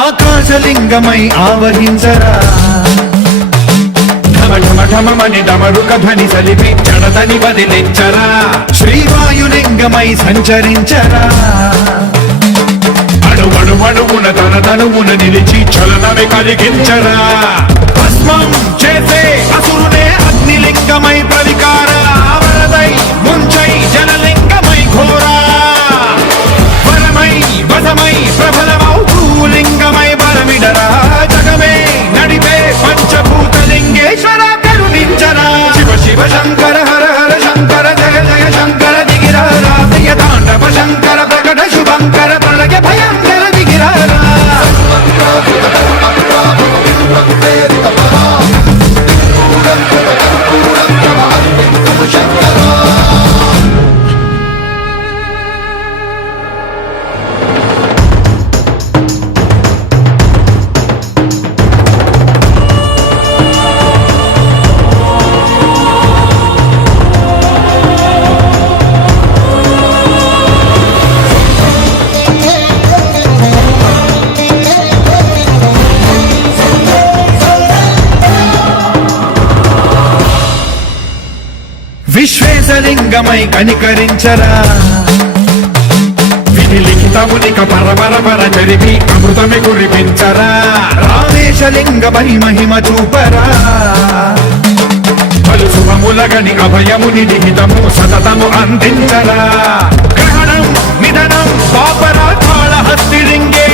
ఆకాశలింగమై ఆవహించరా ఢమఢమఢమని డమరుక ధ్వని సలిపి చడదని వదిలించరా శ్రీవాయులింగమై సంచరించరా అడుగడుగడుగున తన తనువున నిలిచి చలనమే కలిగించరా భస్మం చేసే అసురునే అగ్నిలింగమై ప్రవికార వరదై ముంచై జలలింగమై ఘోరా వరమై వసమై ప్రబలమౌ భూలింగమై బలమిడరా జగమే నడిపే పంచభూతలింగేశ్వర కరుణించరా శివ శివ శంకర హర హర శంకర జయ జయ శంకర దిగిరా రామయ్య తాండవ శంకర ప్రకట శుభంకర ప్రళయ భయంకర దిగిరా విశ్వేశలింగమై కనికరించరా విధి లిఖితమునిక పరపర జరిపి అమృతమి కురిపించరా రామేశలింగమై మహిమ చూపరా పలు శుభములగని అభయముని నిహితము సతతము అందించరా గ్రహణం నిధనం పాపరా కాళహస్తి లింగే